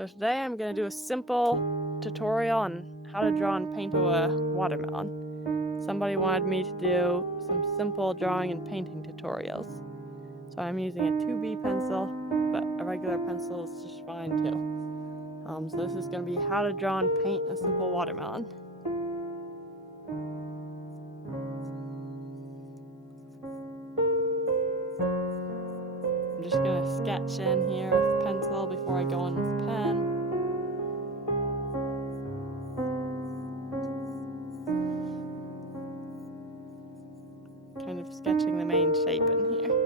So today I'm going to do a simple tutorial on how to draw and paint a watermelon. Somebody wanted me to do some simple drawing and painting tutorials. So I'm using a 2B pencil, but a regular pencil is just fine too. So this is going to be how to draw and paint a simple watermelon. I'm just going to sketch in here with pencil before I go in with pen. Kind of sketching the main shape in here.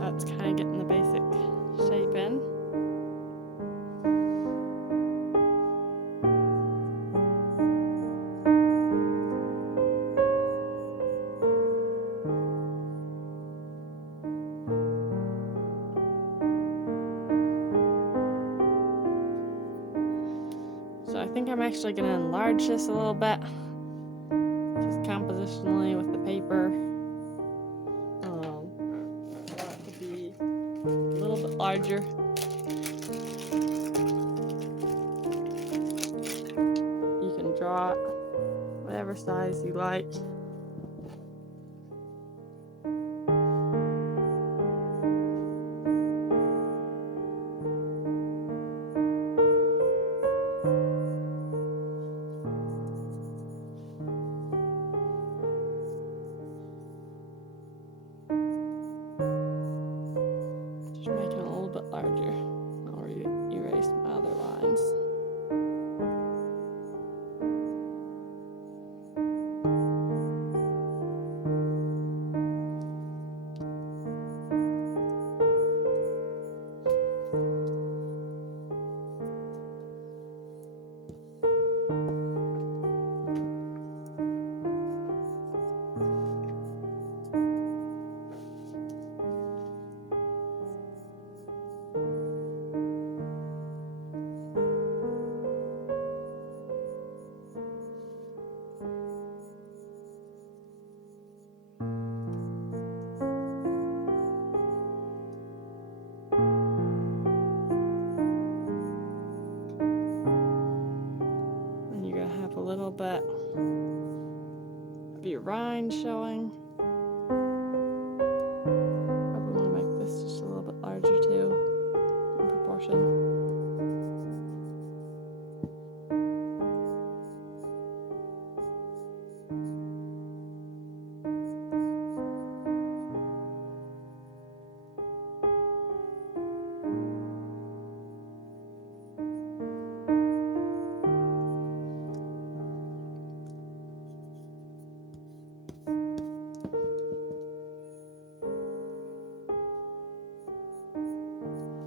That's kind of getting the basic shape in. So I think I'm actually going to enlarge this a little bit, just compositionally with the paper. I want it to be a little bit larger. You can draw it whatever size you like. Just make it a little bit larger. I'll erase my other lines. A little bit of your rind showing. Probably want to make this just a little bit larger too, in proportion.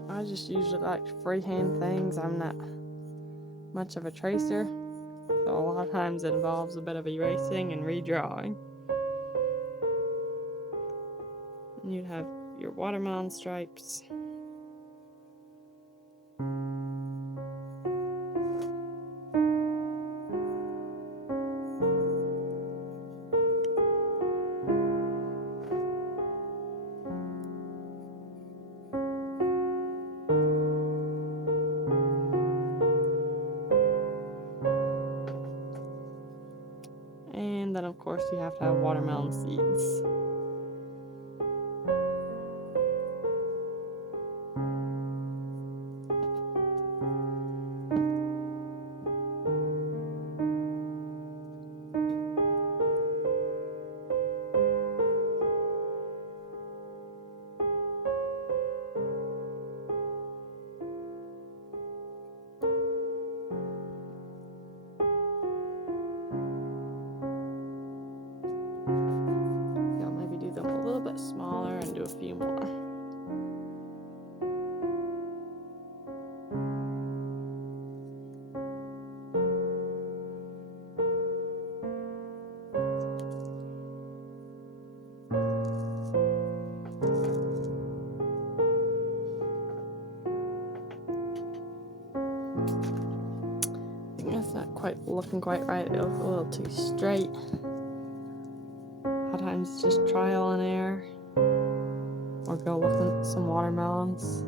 I just usually like to freehand things. I'm not much of a tracer, so a lot of times it involves a bit of erasing and redrawing. And you'd have your watermelon stripes. And then of course you have to have watermelon seeds. a few more. That's not quite looking quite right. It looks a little too straight. A lot of times just trial and error, or go look at some watermelons.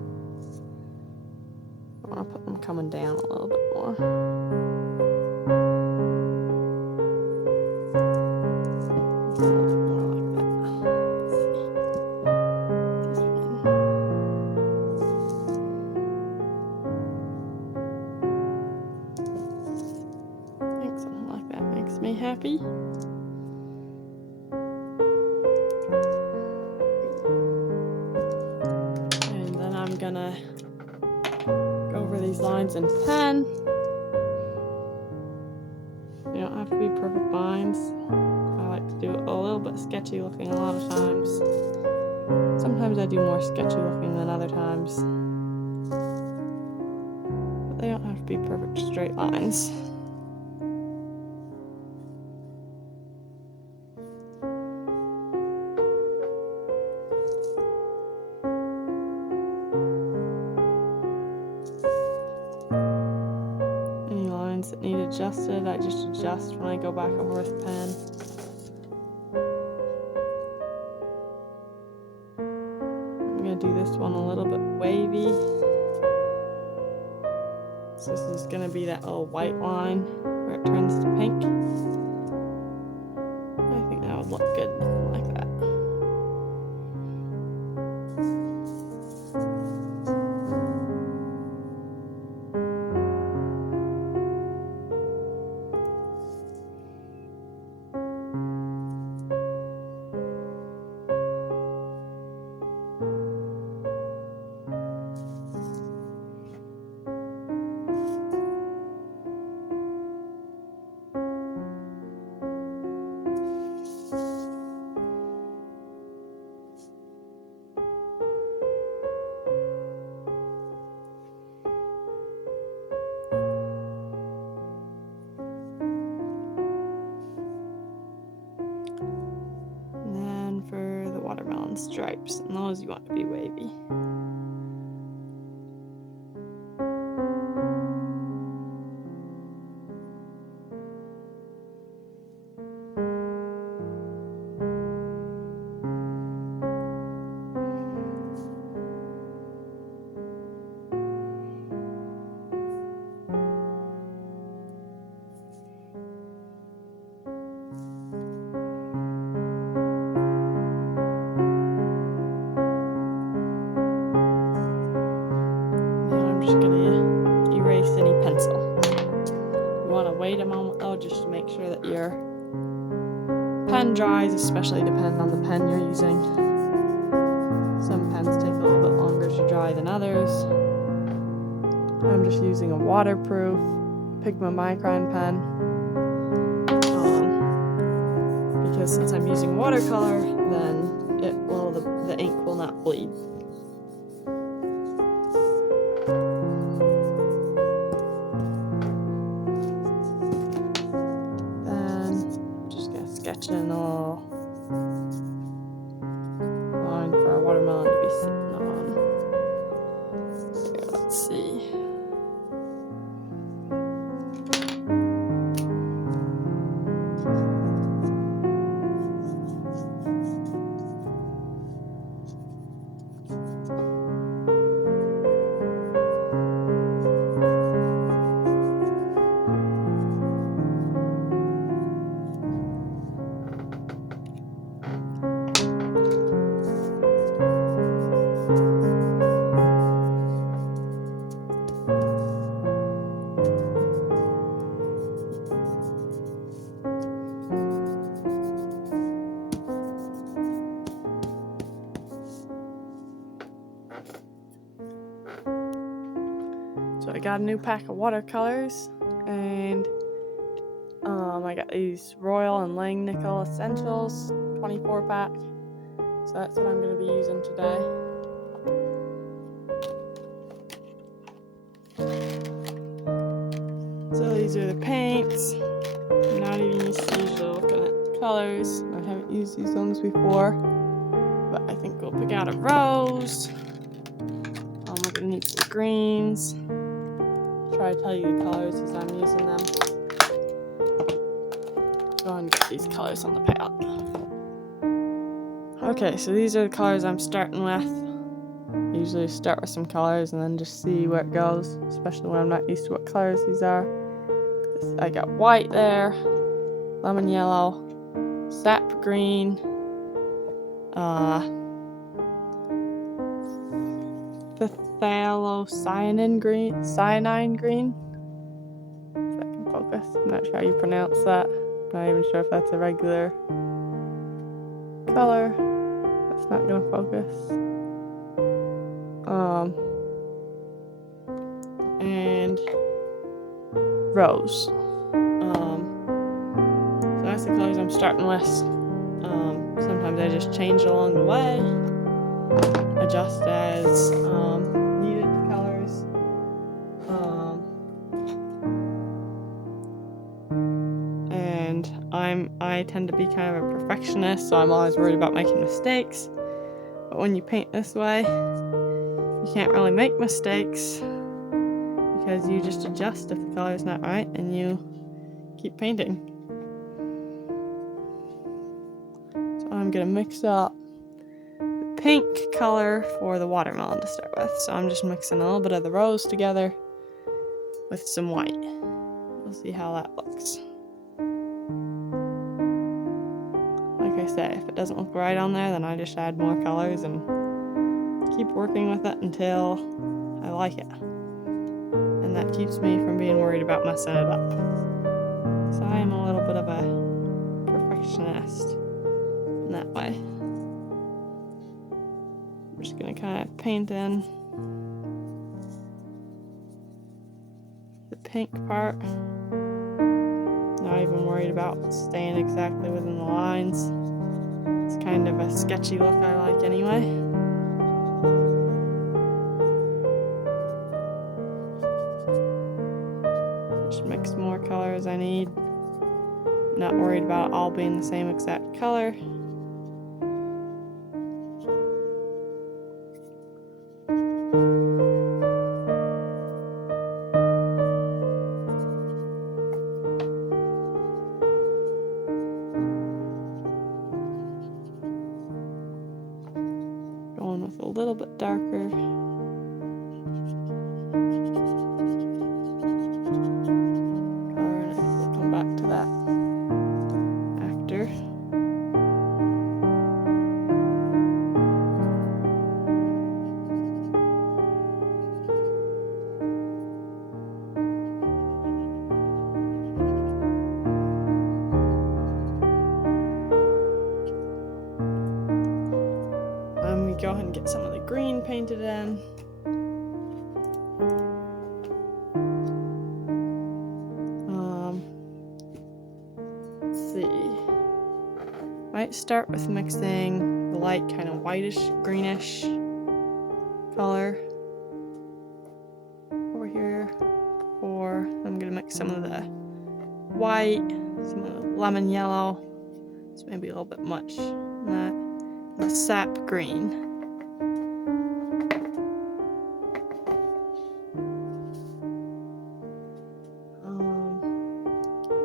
I want to put them coming down a little bit more. A little bit more like that. Let's see. This one. I think something like that makes me happy. And then I'm gonna go over these lines in pen. They don't have to be perfect lines. I like to do it a little bit sketchy looking a lot of times. Sometimes I do more sketchy looking than other times. But they don't have to be perfect straight lines. That need adjusted, I just adjust when I go back over with pen. I'm going to do this one a little bit wavy. So this is going to be that little white line where it turns to pink. I think that would look good looking like that. Watermelon stripes, and those you want to be wavy. I'm just gonna erase any pencil. You want to wait a moment though, just to make sure that your pen dries, especially depending on the pen you're using. Some pens take a little bit longer to dry than others. I'm just using a waterproof Pigma Micron pen because since I'm using watercolor, then the ink will not bleed. Sketch in a little line for our watermelon to be sitting on. Here, let's see. So I got a new pack of watercolors, and I got these Royal and Langnickel Essentials 24 pack. So that's what I'm going to be using today. So these are the paints. I'm not even used to usually looking at the colors. I haven't used these ones before, but I think we'll pick out a rose. We're going to need some greens. Try to tell you the colors as I'm using them. Go ahead and get these colors on the palette. Okay, so these are the colors I'm starting with. I usually start with some colors and then just see where it goes, especially when I'm not used to what colors these are. I got white there, lemon yellow, sap green, cyanine green. If I can focus. I'm not sure how you pronounce that. I'm not even sure if that's a regular color. That's not gonna focus. And rose. So that's the colors I'm starting with. Sometimes I just change along the way, adjust as needed the colors. And I tend to be kind of a perfectionist, so I'm always worried about making mistakes. But when you paint this way, you can't really make mistakes because you just adjust if the color's not right and you keep painting. So I'm gonna mix up the pink color for the watermelon to start with. So I'm just mixing a little bit of the rose together with some white. We'll see how that looks. Like I say, if it doesn't look right on there, then I just add more colors and keep working with it until I like it. And that keeps me from being worried about messing it up. So I am a little bit of a perfectionist in that way. I'm just gonna kind of paint in the pink part. Not even worried about staying exactly within the lines. It's kind of a sketchy look I like anyway. Just mix more color as I need. Not worried about all being the same exact color. Going with a little bit darker. Color, and we'll come back to that after. We go ahead and get some of the green painted in. Let's see. Might start with mixing the light kind of whitish, greenish color over here. Or I'm gonna mix some of the white, some of the lemon yellow. It's maybe a little bit much in that. The sap green.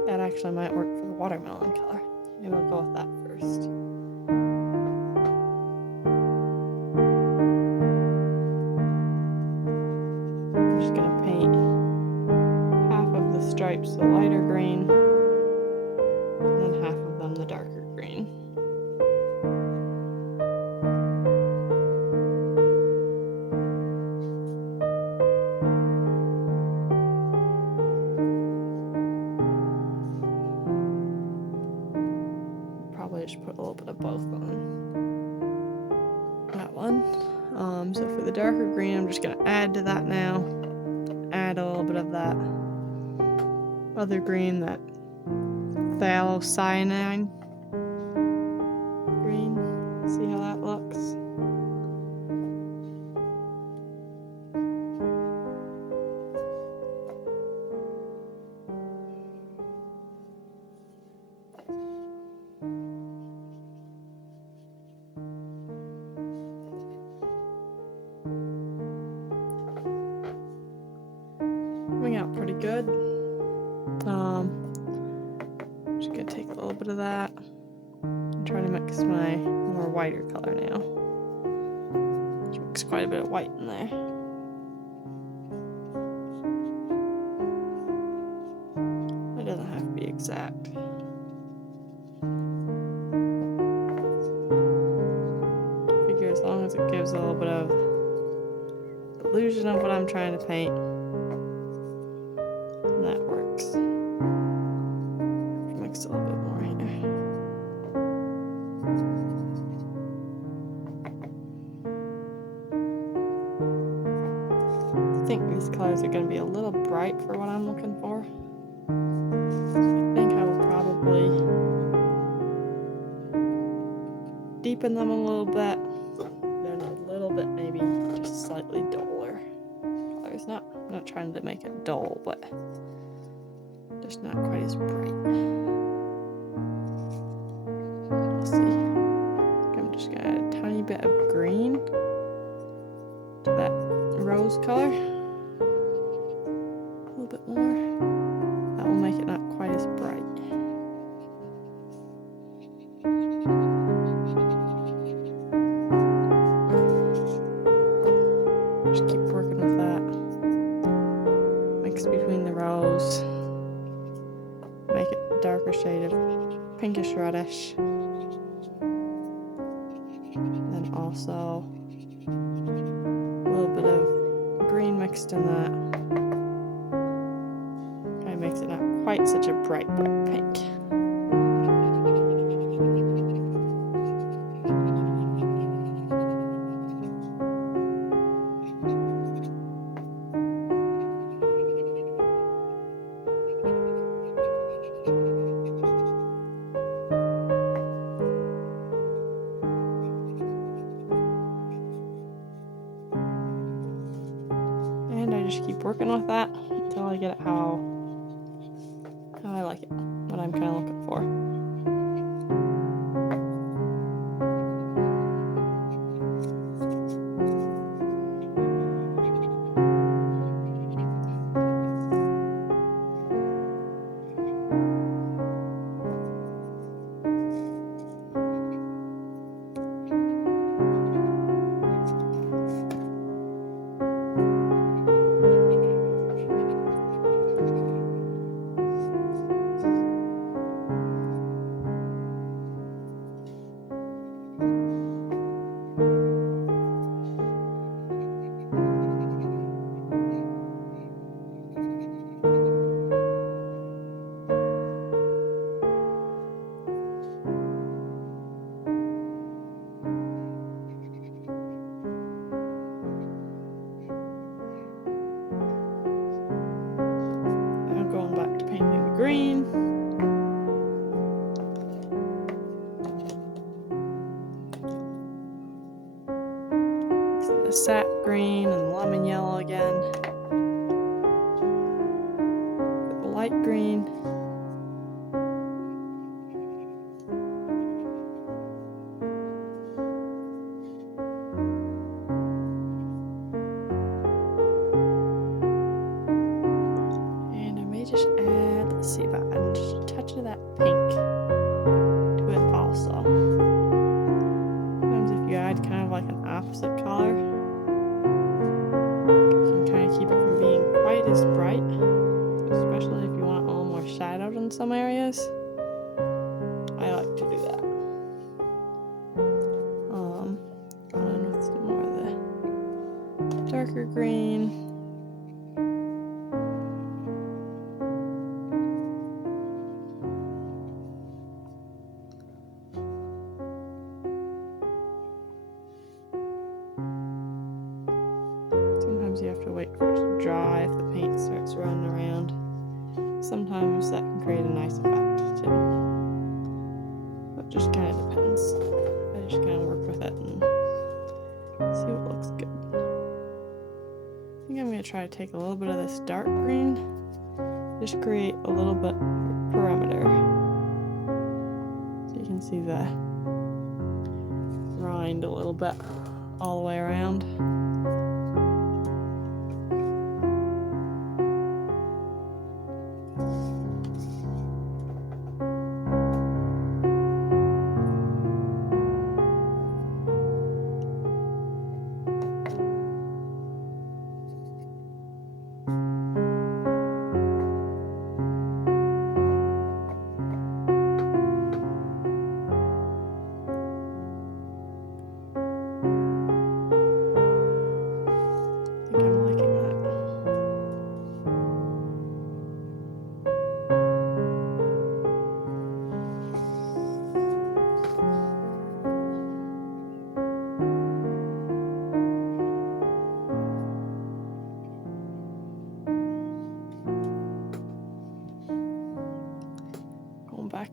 That actually might work for the watermelon color. Maybe I'll go with that first. I'm just gonna paint half of the stripes the lighter green, and then half of them the darker green. Just put a little bit of both on that one. So for the darker green, I'm just gonna add to that now. Add a little bit of that other green, that cyanine green. See how that looks? bit of that. I'm trying to mix my more whiter color now. Mix quite a bit of white in there. It doesn't have to be exact. Figure as long as it gives a little bit of illusion of what I'm trying to paint, that works. Mix a little bit more here. I think these colors are going to be a little bright for what I'm looking for. I think I will probably deepen them a little bit, then a little bit maybe just slightly duller colors. I'm not trying to make it dull, but just not quite as bright. Let's see. I'm just gonna add a tiny bit of green to that rose color. A little bit more. That will make it not quite as bright. Just keep working with that. Mix between the rose. Make it a darker shade of pinkish reddish. And then also a little bit of green mixed in that. Kind of makes it not quite such a bright pink. And I just keep working with that until I get it how I like it, what I'm kind of looking for. Green. The sap green and lemon yellow again. The light green. And I may just add, let's see if I add just a touch of that pink to it also. Sometimes if you add kind of like an opposite color, you can kind of keep it from being quite as bright, especially if you want a little more shadowed in some areas. I like to do that. Going in with some more of the darker green. Sometimes you have to wait for it to dry if the paint starts running around. Sometimes that can create a nice effect too. But it just kind of depends. I just kind of work with it and see what looks good. I think I'm going to try to take a little bit of this dark green, just create a little bit of perimeter. So you can see the rind a little bit all the way around.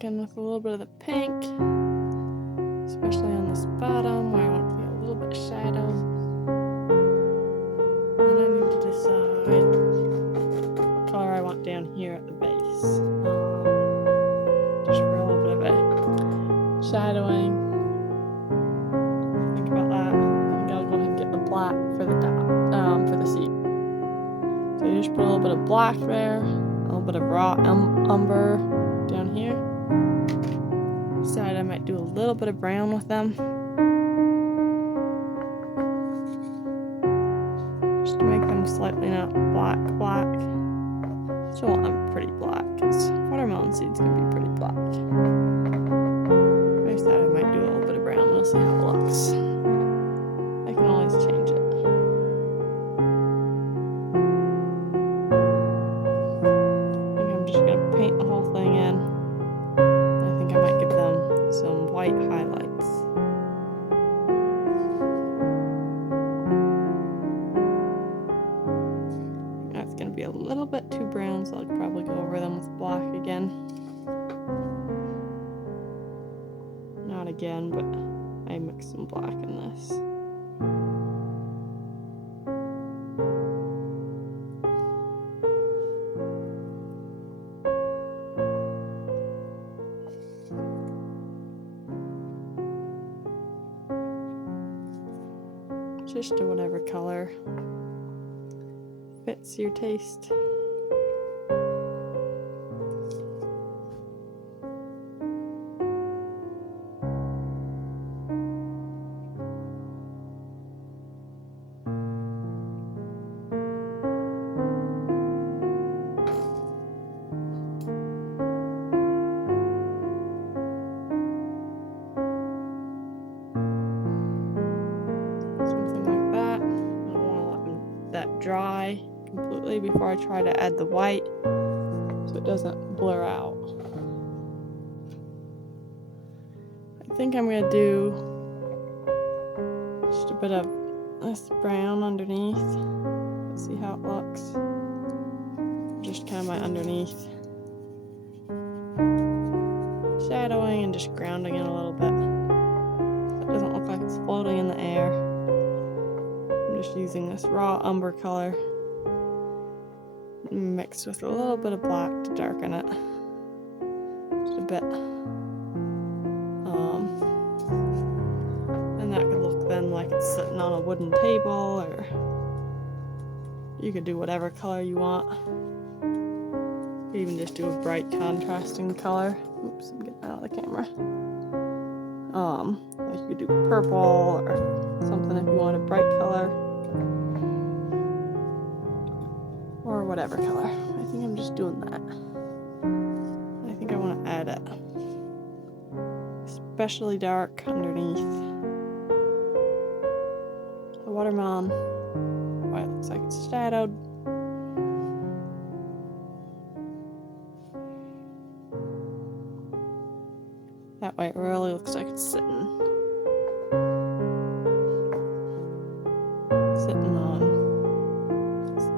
back in with a little bit of the pink, especially on this bottom where I want it to be a little bit shadowed. Then I need to decide what color I want down here at the base. Just for a little bit of a shadowing. Think about that. I think I'll go ahead and get the black for the top, for the seat. So you just put a little bit of black there, a little bit of raw umber down here. Decided I might do a little bit of brown with them, just to make them slightly not black. Still want them pretty black, because watermelon seeds can be pretty black. I decided I might do a little bit of brown. We'll see how it looks. I can always change it. I think I'm just gonna paint the whole thing in. I think I might give them some white highlights. That's gonna be a little bit too brown, so I'll probably go over them with black again. Not again, but I mixed some black in this. Just to whatever color fits your taste. Dry completely before I try to add the white so it doesn't blur out. I think I'm going to do just a bit of this brown underneath. Let's see how it looks. Just kind of my underneath. Shadowing and just grounding it a little bit so it doesn't look like it's floating in the air. Just using this raw umber color mixed with a little bit of black to darken it just a bit, and that could look then like it's sitting on a wooden table, or you could do whatever color you want. You could even just do a bright contrasting color. Oops, I'm getting out of the camera. Like you could do purple or something if you want a bright color. Or whatever color. I think I'm just doing that. I think I want to add it especially dark underneath. The watermelon, why it looks like it's shadowed. That way it really looks like it's sitting on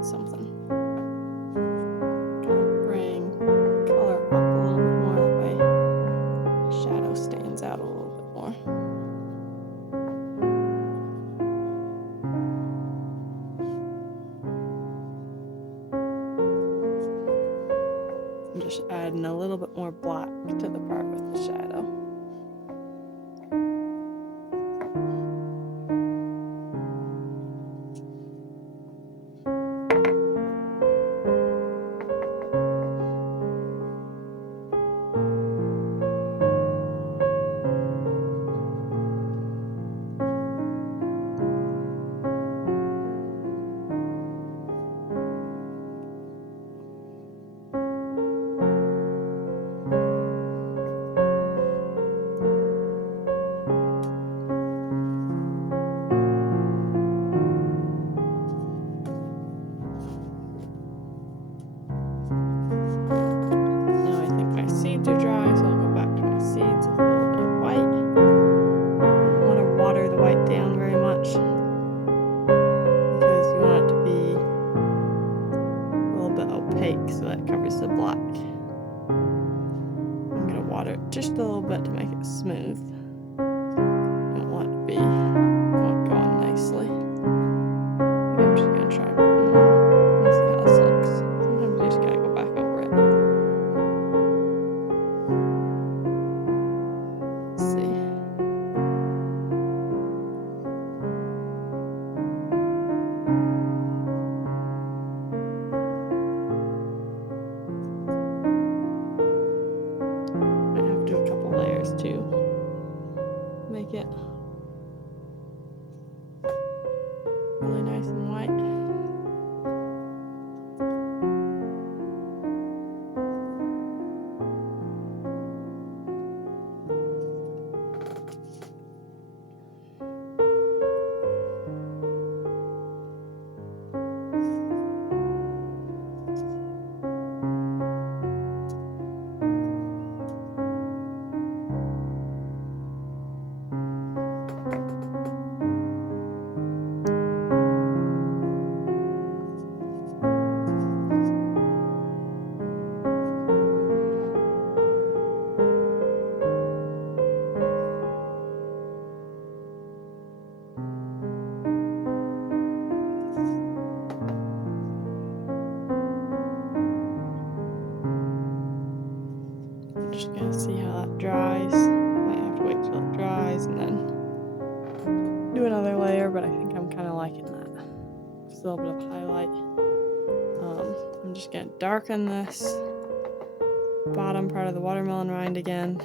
something. Kind of bring color up a little bit more, that way the shadow stands out a little bit more. I'm just adding a little bit more black to the part with the shadow. make it really nice and white. Just gonna see how that dries. Might have to wait till it dries and then do another layer, but I think I'm kind of liking that. Just a little bit of highlight. I'm just gonna darken this bottom part of the watermelon rind again.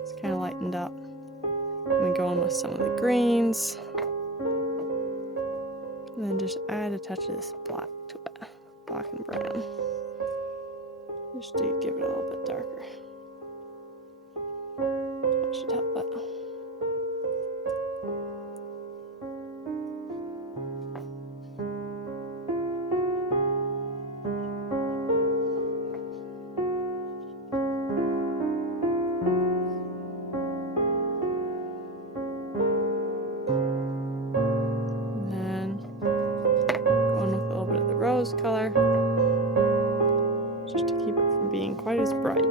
It's kind of lightened up. I'm gonna go in with some of the greens. And then just add a touch of this black to it. Black and brown. Just to give it a little bit darker. That should help it. And then going with a little bit of the rose color. Just to keep it from being quite as bright.